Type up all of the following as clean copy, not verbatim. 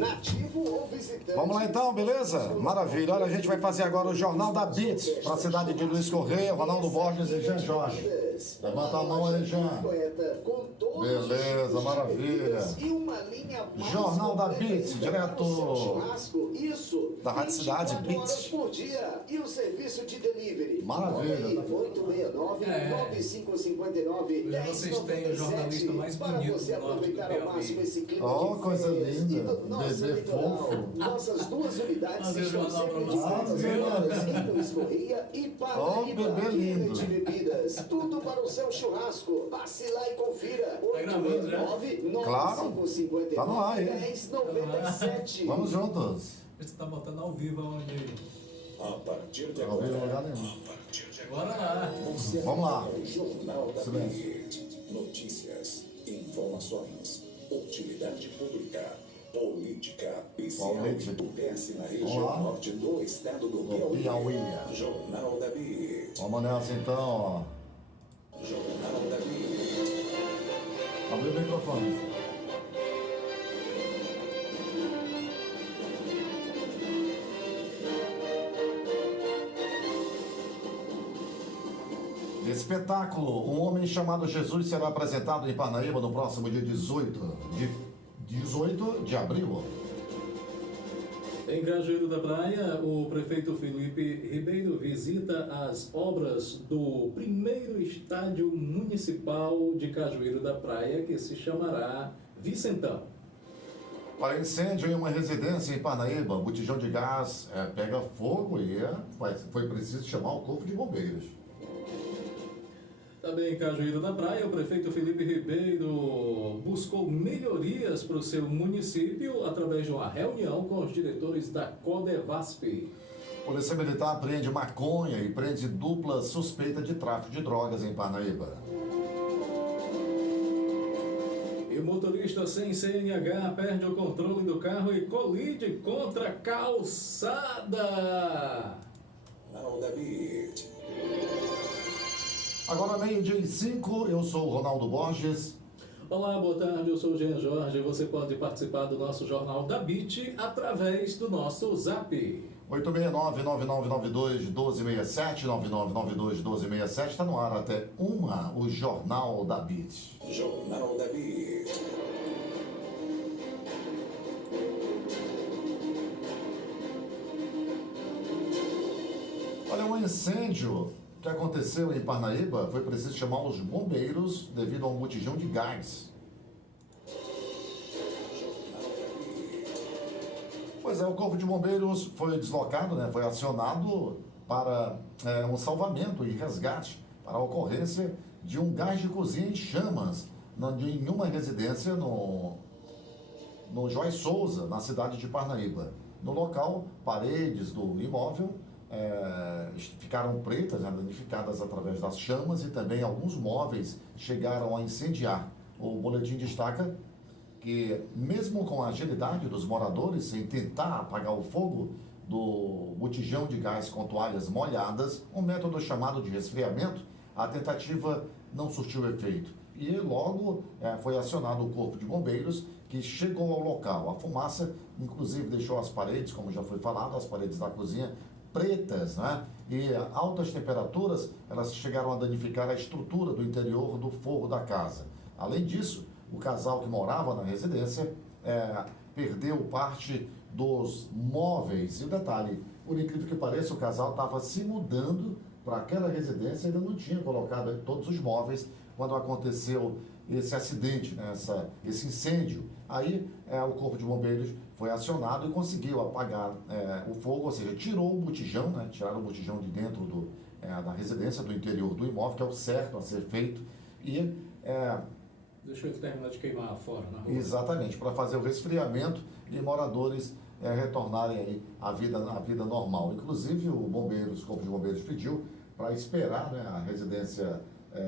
nativo ou visitante. Vamos lá então, beleza? Maravilha. Olha, a gente vai fazer agora o Jornal da Beats para a cidade de Luiz Correia, Ronaldo Borges e Jean Jorge. Levanta a mão aí, Jean. Beleza, maravilha. Jornal da Beats, direto da Rádio Cidade Beats. Por dia. E o serviço de delivery. Maravilha. 869-9559. Vocês têm o jornalista mais bonito do norte do Piauí. Oh, coisa linda. Bebê fofo. Nossas duas unidades Fazer estão jornal sempre pra disponíveis em Luiz Correia e Paraíba. Bebê lindo. De bebidas, tudo para o seu churrasco. Passe lá e confira. Tá gravando já? 869 Claro. 9559 Tá no ar, hein? 1097. Vamos juntos. Você tá botando ao vivo aonde? A partir de Não ouvi agora, lugar nenhum. Bora lá. Vamos lá. Jornal da Silêncio. BIT. Notícias, informações, utilidade pública, política e se Política. acontece na Vamos região lá. norte do estado do Piauí. Piauí. Jornal da BIT. Vamos nessa então, ó. Jornal da BIT. Abre o microfone. Espetáculo. Um homem chamado Jesus será apresentado em Parnaíba no próximo dia 18 de abril. Em Cajueiro da Praia, o prefeito Felipe Ribeiro visita as obras do primeiro estádio municipal de Cajueiro da Praia, que se chamará Vicentão. Olha, incêndio em uma residência em Parnaíba, botijão de gás pega fogo e foi preciso chamar o corpo de bombeiros. Também em Cajueiro da Praia, o prefeito Felipe Ribeiro buscou melhorias para o seu município através de uma reunião com os diretores da Codevasp. Polícia Militar apreende maconha e prende dupla suspeita de tráfico de drogas em Parnaíba. E o motorista sem CNH perde o controle do carro e colide contra a calçada. Jornal da BIT. Agora, 12:05, eu sou o Ronaldo Borges. Olá, boa tarde, eu sou o Jean Jorge. Você pode participar do nosso Jornal da BIT através do nosso Zap. 869-9992-1267, 9992-1267, está no ar até o Jornal da BIT. Jornal da BIT. Olha, um incêndio que aconteceu em Parnaíba, foi preciso chamar os bombeiros devido a um botijão de gás. Pois é, o corpo de bombeiros foi deslocado, foi acionado para um salvamento e resgate para a ocorrência de um gás de cozinha em chamas em uma residência no Joy Souza, na cidade de Parnaíba. No local, paredes do imóvel ficaram pretas, danificadas através das chamas, e também alguns móveis chegaram a incendiar. O boletim destaca que, mesmo com a agilidade dos moradores em tentar apagar o fogo do botijão de gás com toalhas molhadas, um método chamado de resfriamento, a tentativa não surtiu efeito. E logo foi acionado o corpo de bombeiros, que chegou ao local. A fumaça, inclusive, deixou as paredes, como já foi falado, as paredes da cozinha pretas, e altas temperaturas, elas chegaram a danificar a estrutura do interior do forro da casa. Além disso, o casal que morava na residência perdeu parte dos móveis. E o detalhe, por incrível que pareça, o casal estava se mudando para aquela residência e ainda não tinha colocado todos os móveis quando aconteceu esse acidente, esse incêndio. Aí o corpo de bombeiros foi acionado e conseguiu apagar o fogo, ou seja, tirou o botijão, tiraram o botijão de dentro da residência, do interior do imóvel, que é o certo a ser feito, e deixa ele terminar de queimar fora na rua. Exatamente, para fazer o resfriamento e moradores retornarem aí à vida normal. Inclusive, o corpo de bombeiros pediu para esperar a residência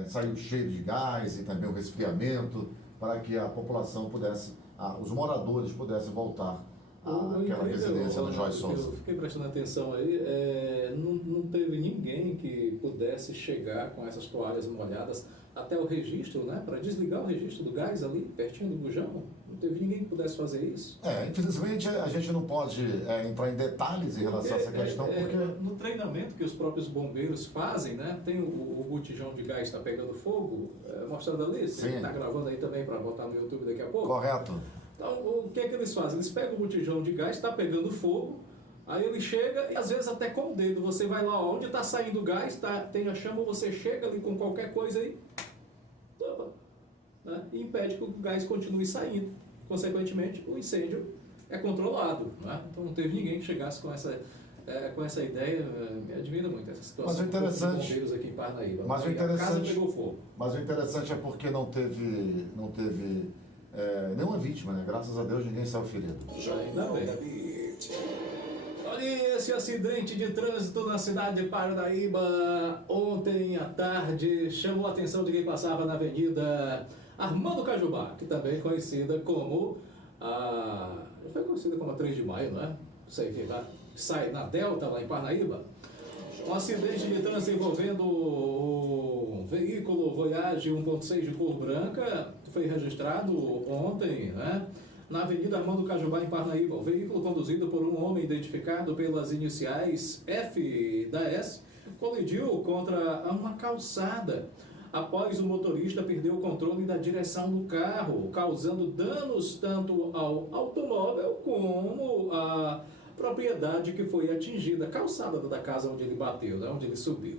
sair o cheiro de gás e também o resfriamento, para que a população pudesse, os moradores pudessem voltar àquela residência do Joy Souza. Eu fiquei prestando atenção aí, não teve ninguém que pudesse chegar com essas toalhas molhadas até o registro, né, para desligar o registro do gás ali, pertinho do bujão. Não teve ninguém que pudesse fazer isso. Infelizmente a gente não pode entrar em detalhes em relação a essa questão, porque... No treinamento que os próprios bombeiros fazem, né, tem o botijão de gás está pegando fogo, mostrando ali, você está gravando aí também para botar no YouTube daqui a pouco. Correto. Então, o que é que eles fazem? Eles pegam o botijão de gás, está pegando fogo, aí ele chega e às vezes até com o dedo, você vai lá onde está saindo o gás, tem a chama, você chega ali com qualquer coisa aí, topa, né, e impede que o gás continue saindo. Consequentemente, o incêndio é controlado, né? Então não teve ninguém que chegasse com essa ideia. Me admira muito essa situação. Mas o interessante, dos bombeiros aqui em Parnaíba. Mas o a casa interessante, pegou fogo. mas o interessante é porque não teve nenhuma vítima, né? Graças a Deus ninguém saiu ferido. Jornal da Beat. Olha esse acidente de trânsito na cidade de Parnaíba ontem à tarde chamou a atenção de quem passava na avenida Armando Cajubá, que também é conhecida como foi conhecida como a 3 de Maio, não é? Sei que sai na Delta, lá em Parnaíba. Um acidente de trânsito envolvendo o veículo Voyage 1.6 de cor branca foi registrado ontem, né, na Avenida Armando Cajubá, em Parnaíba. O veículo, conduzido por um homem identificado pelas iniciais F da S, colidiu contra uma calçada após o motorista perder o controle da direção do carro, causando danos tanto ao automóvel como à propriedade que foi atingida, a calçada da casa onde ele bateu, né, onde ele subiu.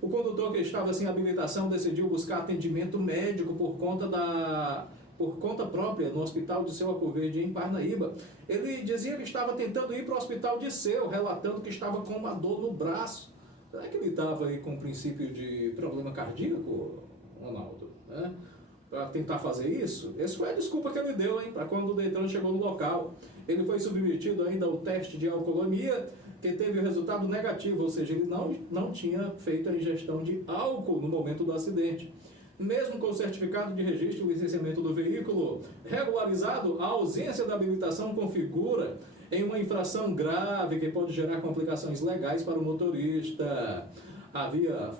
O condutor, que estava sem habilitação, decidiu buscar atendimento médico por conta própria no hospital de Seu Arco Verde, em Parnaíba. Ele dizia que estava tentando ir para o hospital de Seu, relatando que estava com uma dor no braço. Será que ele estava aí com um princípio de problema cardíaco, Ronaldo? Né? Para tentar fazer isso? Essa foi a desculpa que ele deu, hein, para quando o Detran chegou no local. Ele foi submetido ainda ao teste de alcoolemia, que teve o resultado negativo, ou seja, ele não tinha feito a ingestão de álcool no momento do acidente. Mesmo com o certificado de registro e licenciamento do veículo regularizado, a ausência da habilitação configura em uma infração grave que pode gerar complicações legais para o motorista. A via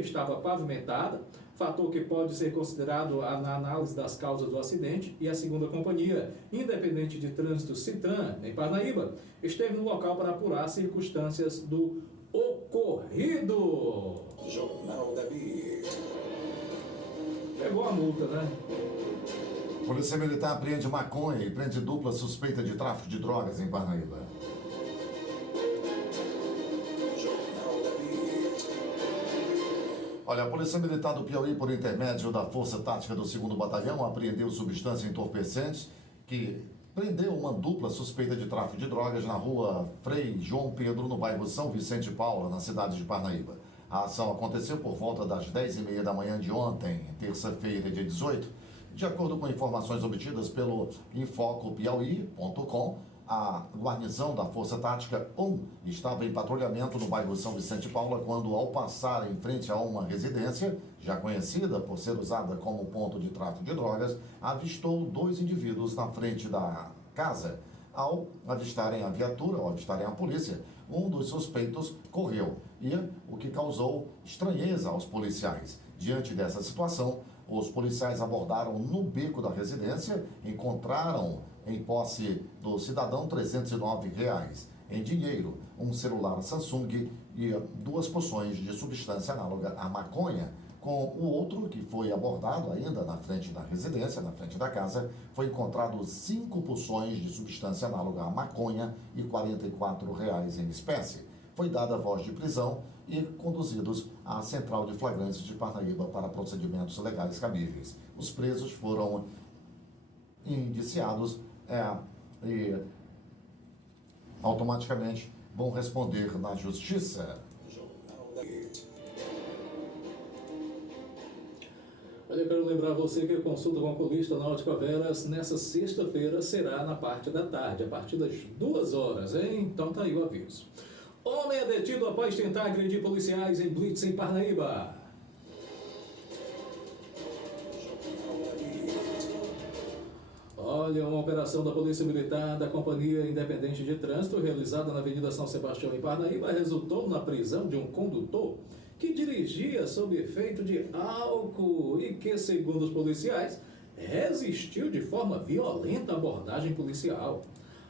estava pavimentada, fator que pode ser considerado na análise das causas do acidente, e a segunda companhia, Independente de Trânsito Citran, em Parnaíba, esteve no local para apurar as circunstâncias do ocorrido. Jornal da Beat. Pegou a multa, né? Polícia Militar apreende maconha e prende dupla suspeita de tráfico de drogas em Parnaíba. Jornal da Beat. Olha, a Polícia Militar do Piauí, por intermédio da Força Tática do 2º Batalhão, apreendeu substância entorpecente que prendeu uma dupla suspeita de tráfico de drogas na rua Frei João Pedro, no bairro São Vicente Paula, na cidade de Parnaíba. A ação aconteceu por volta das 10h30 da manhã de ontem, terça-feira, dia 18. De acordo com informações obtidas pelo infocopiauí.com, a guarnição da Força Tática 1 estava em patrulhamento no bairro São Vicente Paula quando, ao passar em frente a uma residência, já conhecida por ser usada como ponto de tráfico de drogas, avistou 2 indivíduos na frente da casa. Ao avistarem a viatura, ao avistarem a polícia, um dos suspeitos correu, e o que causou estranheza aos policiais. Diante dessa situação, os policiais abordaram no beco da residência, encontraram em posse do cidadão R$309 em dinheiro, um celular Samsung e 2 porções de substância análoga à maconha. Com o outro, que foi abordado ainda na frente da residência, na frente da casa, foi encontrado 5 porções de substância análoga à maconha e R$44 em espécie. Foi dada a voz de prisão e conduzidos à Central de Flagrantes de Parnaíba para procedimentos legais cabíveis. Os presos foram indiciados e automaticamente vão responder na justiça. Jornal da Beat. Olha, eu quero lembrar você que a consulta com o oculista Náutico Veras nessa sexta-feira será na parte da tarde, a partir das 2 horas, hein? Então tá aí o aviso. Homem é detido após tentar agredir policiais em blitz em Parnaíba. Jornal da Beat. Olha, uma operação da Polícia Militar da Companhia Independente de Trânsito, realizada na Avenida São Sebastião, em Parnaíba, resultou na prisão de um condutor que dirigia sob efeito de álcool e que, segundo os policiais, resistiu de forma violenta à abordagem policial.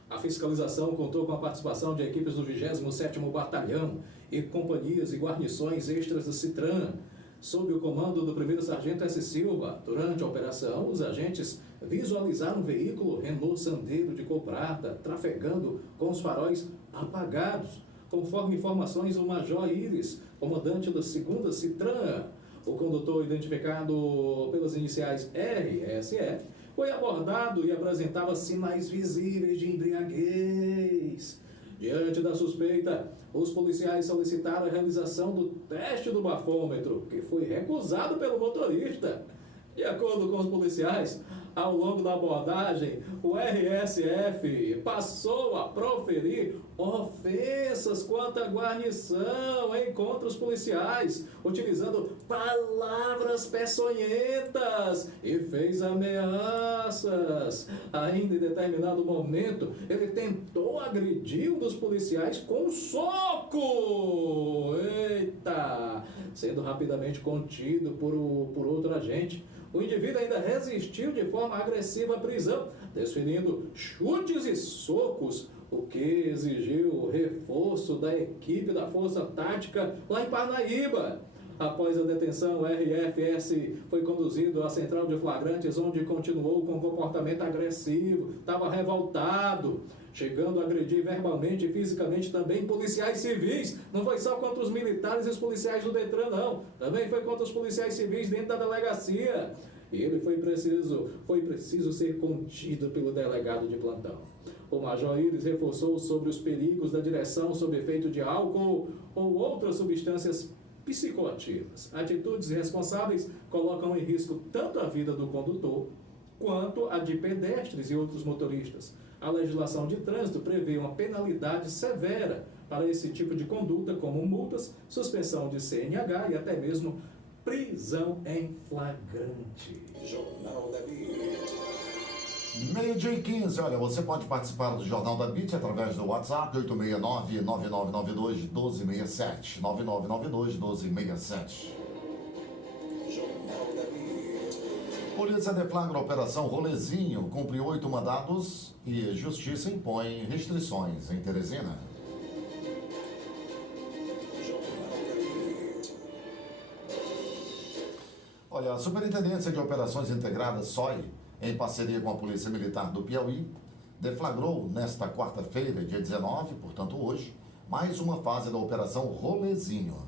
A fiscalização contou com a participação de equipes do 27º Batalhão e companhias e guarnições extras do Citran. Sob o comando do primeiro sargento S. Silva, durante a operação, os agentes visualizaram um veículo Renault Sandero de cor prata trafegando com os faróis apagados, conforme informações do Major Iris, comandante da 2ª Citran. O condutor, identificado pelas iniciais RSF, foi abordado e apresentava sinais visíveis de embriaguez. Diante da suspeita, os policiais solicitaram a realização do teste do bafômetro, que foi recusado pelo motorista. De acordo com os policiais, ao longo da abordagem, o RSF passou a proferir ofensas quanto à guarnição em contra os policiais, utilizando palavras peçonhentas e fez ameaças. Ainda em determinado momento, ele tentou agredir um dos policiais com um soco. Eita! Sendo rapidamente contido por outro agente. O indivíduo ainda resistiu de forma agressiva à prisão, desferindo chutes e socos, o que exigiu o reforço da equipe da Força Tática lá em Parnaíba. Após a detenção, o RFS foi conduzido à central de flagrantes, onde continuou com comportamento agressivo, estava revoltado, chegando a agredir verbalmente e fisicamente também policiais civis. Não foi só contra os militares e os policiais do Detran, não. Também foi contra os policiais civis dentro da delegacia. E ele foi preciso ser contido pelo delegado de plantão. O Major Iris reforçou sobre os perigos da direção sob efeito de álcool ou outras substâncias psicoativas. Atitudes irresponsáveis colocam em risco tanto a vida do condutor quanto a de pedestres e outros motoristas. A legislação de trânsito prevê uma penalidade severa para esse tipo de conduta, como multas, suspensão de CNH e até mesmo prisão em flagrante. Jornal da BIT. 12h15, olha, você pode participar do Jornal da BIT através do WhatsApp 869-9992-1267, 9992-1267. Jornal da BIT. Polícia deflagra a Operação Rolezinho, cumpre 8 mandados e Justiça impõe restrições em Teresina. Jornal da BIT. Olha, a Superintendência de Operações Integradas, SOI, em parceria com a Polícia Militar do Piauí, deflagrou nesta quarta-feira, dia 19, portanto hoje, mais uma fase da Operação Rolezinho.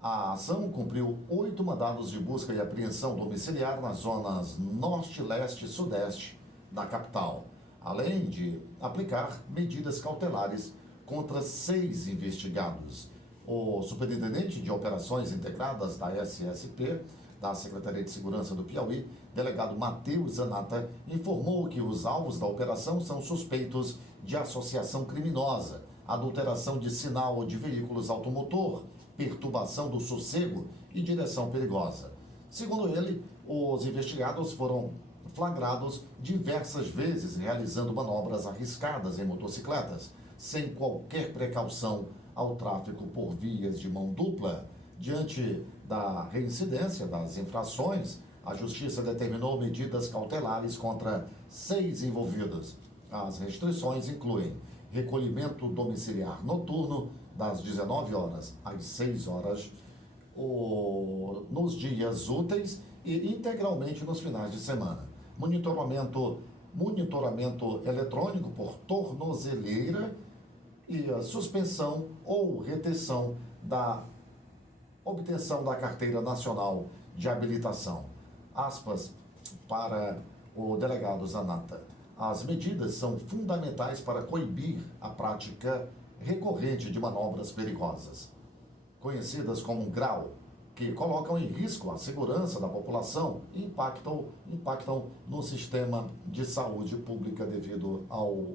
A ação cumpriu 8 mandados de busca e apreensão domiciliar nas zonas norte, leste e sudeste da capital, além de aplicar medidas cautelares contra 6 investigados. O superintendente de Operações Integradas da SSP, da Secretaria de Segurança do Piauí, delegado Matheus Zanata, informou que os alvos da operação são suspeitos de associação criminosa, adulteração de sinal de veículos automotor, perturbação do sossego e direção perigosa. Segundo ele, os investigados foram flagrados diversas vezes realizando manobras arriscadas em motocicletas, sem qualquer precaução ao tráfego por vias de mão dupla. Diante da reincidência das infrações, a Justiça determinou medidas cautelares contra 6 envolvidos. As restrições incluem recolhimento domiciliar noturno das 19 horas às 6 horas, nos dias úteis e integralmente nos finais de semana. Monitoramento eletrônico por tornozeleira e a suspensão ou retenção da obtenção da Carteira Nacional de Habilitação. Aspas para o delegado Zanata. As medidas são fundamentais para coibir a prática recorrente de manobras perigosas, conhecidas como grau, que colocam em risco a segurança da população e impactam no sistema de saúde pública devido ao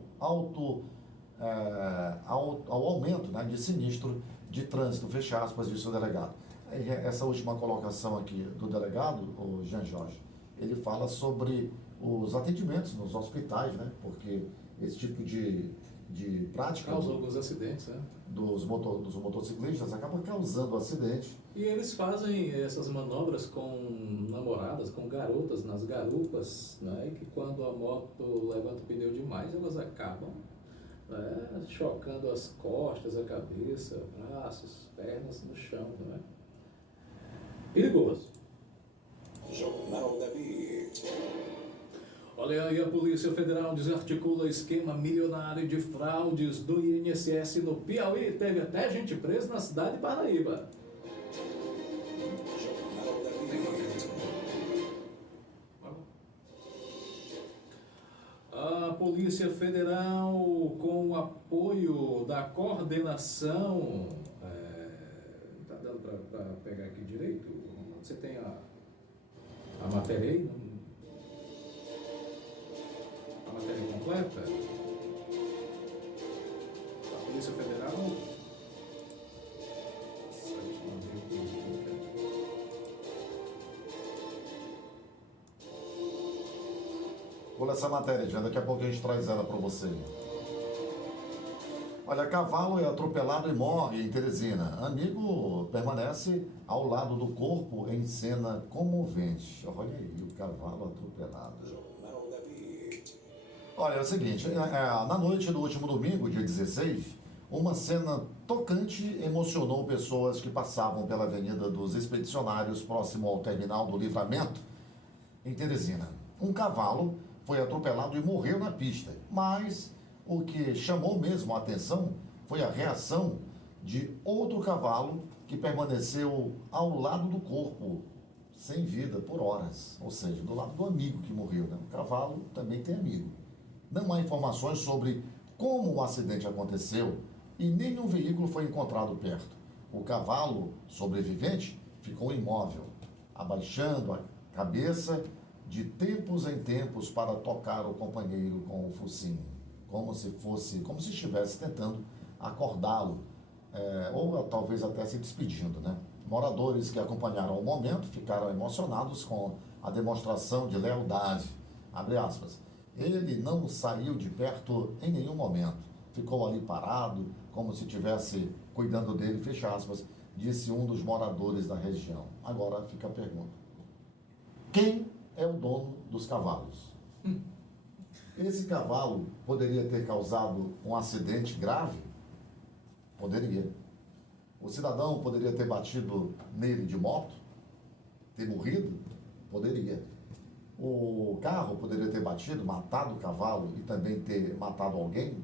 aumento, né, de sinistro de trânsito, fecha aspas, disse o delegado. Essa última colocação aqui do delegado, o Jean Jorge, ele fala sobre os atendimentos nos hospitais, né, porque esse tipo de de prática Causa alguns acidentes, né? dos motociclistas, acaba causando acidente. E eles fazem essas manobras com namoradas, com garotas nas garupas, né? E que quando a moto levanta o pneu demais, elas acabam, né, chocando as costas, a cabeça, braços, pernas no chão, né? Perigoso. Jornal da Beat. Olha aí, a Polícia Federal desarticula esquema milionário de fraudes do INSS no Piauí. Teve até gente presa na cidade de Parnaíba. Jornal da Beat. A Polícia Federal, com o apoio da coordenação... Não está dando para pegar aqui direito? Você tem a matéria aí? A matéria completa? A Polícia Federal... Olha essa matéria, já daqui a pouco a gente traz ela para você. Olha, cavalo é atropelado e morre em Teresina. Amigo permanece ao lado do corpo em cena comovente. Olha aí, o cavalo atropelado. Jornal da Beat. Olha, é o seguinte, na noite do último domingo, dia 16, uma cena tocante emocionou pessoas que passavam pela Avenida dos Expedicionários, próximo ao terminal do Livramento, em Teresina. Um cavalo foi atropelado e morreu na pista, mas o que chamou mesmo a atenção foi a reação de outro cavalo que permaneceu ao lado do corpo, sem vida, por horas, ou seja, do lado do amigo que morreu, né? O cavalo também tem amigo. Não há informações sobre como o acidente aconteceu e nenhum veículo foi encontrado perto. O cavalo sobrevivente ficou imóvel, abaixando a cabeça de tempos em tempos para tocar o companheiro com o focinho, como se estivesse tentando acordá-lo, ou talvez até se despedindo, né? Moradores que acompanharam o momento ficaram emocionados com a demonstração de lealdade. Abre aspas. Ele não saiu de perto em nenhum momento. Ficou ali parado, como se estivesse cuidando dele, fecha aspas, disse um dos moradores da região. Agora fica a pergunta. Quem é o dono dos cavalos? Esse cavalo poderia ter causado um acidente grave? Poderia. O cidadão poderia ter batido nele de moto? Ter morrido? Poderia. O carro poderia ter batido, matado o cavalo e também ter matado alguém?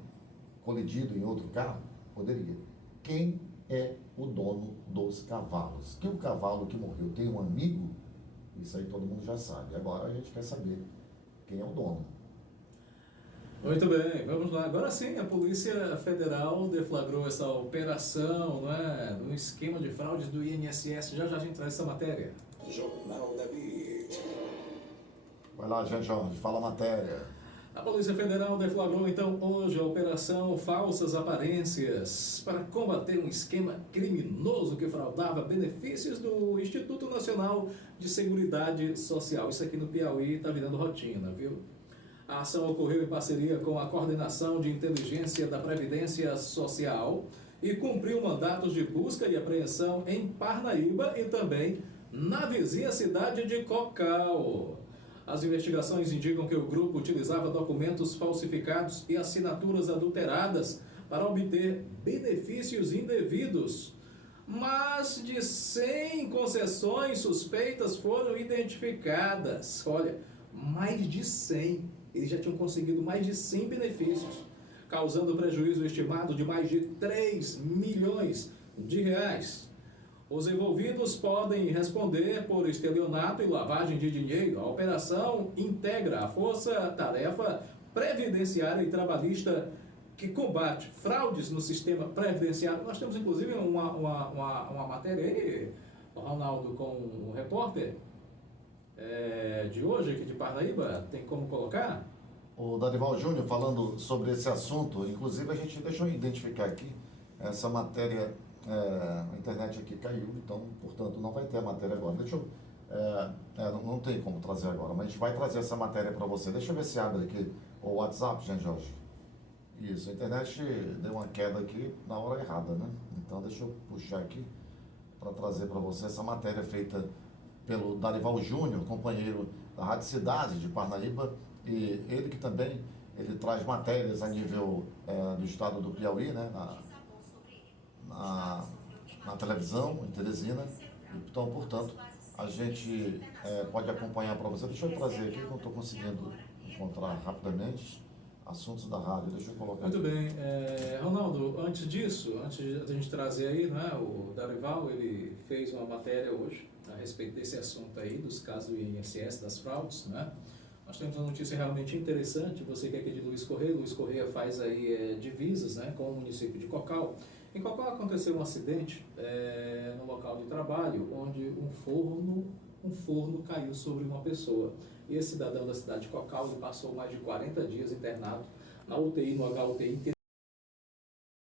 Colidido em outro carro? Poderia. Quem é o dono dos cavalos? Que o cavalo que morreu tem um amigo? Isso aí todo mundo já sabe. Agora a gente quer saber quem é o dono. Muito bem, vamos lá. Agora sim, a Polícia Federal deflagrou essa operação, né, um esquema de fraudes do INSS. Já a gente traz essa matéria. Jornal da Beat. Vai lá, Jorge, fala a matéria. A Polícia Federal deflagrou então hoje a operação Falsas Aparências para combater um esquema criminoso que fraudava benefícios do Instituto Nacional de Seguridade Social. Isso aqui no Piauí está virando rotina, viu? A ação ocorreu em parceria com a Coordenação de Inteligência da Previdência Social e cumpriu mandatos de busca e apreensão em Parnaíba e também na vizinha cidade de Cocal. As investigações indicam que o grupo utilizava documentos falsificados e assinaturas adulteradas para obter benefícios indevidos. Mais de 100 concessões suspeitas foram identificadas. Olha, mais de 100. Eles já tinham conseguido mais de 100 benefícios, causando prejuízo estimado de mais de 3 milhões de reais. Os envolvidos podem responder por estelionato e lavagem de dinheiro. A operação integra a força-tarefa previdenciária e trabalhista que combate fraudes no sistema previdenciário. Nós temos, inclusive, uma matéria aí, Ronaldo, com um repórter de hoje, aqui de Parnaíba. Tem como colocar? O Danival Júnior falando sobre esse assunto, inclusive deixa eu identificar aqui, essa matéria, a internet aqui caiu, então, portanto, não vai ter a matéria agora. Não tem como trazer agora, mas a gente vai trazer essa matéria para você. Deixa eu ver se abre aqui o WhatsApp, Jean Jorge. Isso, a internet deu uma queda aqui na hora errada, né? Então deixa eu puxar aqui para trazer para você essa matéria feita pelo Darival Júnior, companheiro da Rádio Cidade de Parnaíba, e ele que também ele traz matérias a nível do estado do Piauí, né? Na televisão, em Teresina. Então, portanto, a gente pode acompanhar para você. Deixa eu trazer aqui, que eu não estou conseguindo encontrar rapidamente. Assuntos da rádio, deixa eu colocar Muito aqui. bem. Ronaldo, antes disso, antes de a gente trazer aí, né, o Darival, ele fez uma matéria hoje a respeito desse assunto aí, dos casos do INSS, das fraudes, né? Nós temos uma notícia realmente interessante, você que é aqui de Luiz Correia faz aí divisas, né, com o município de Cocal. Em Cocal aconteceu um acidente no local de trabalho, onde um forno caiu sobre uma pessoa. E esse cidadão da cidade de Cocal, ele passou mais de 40 dias internado na UTI, no HUTI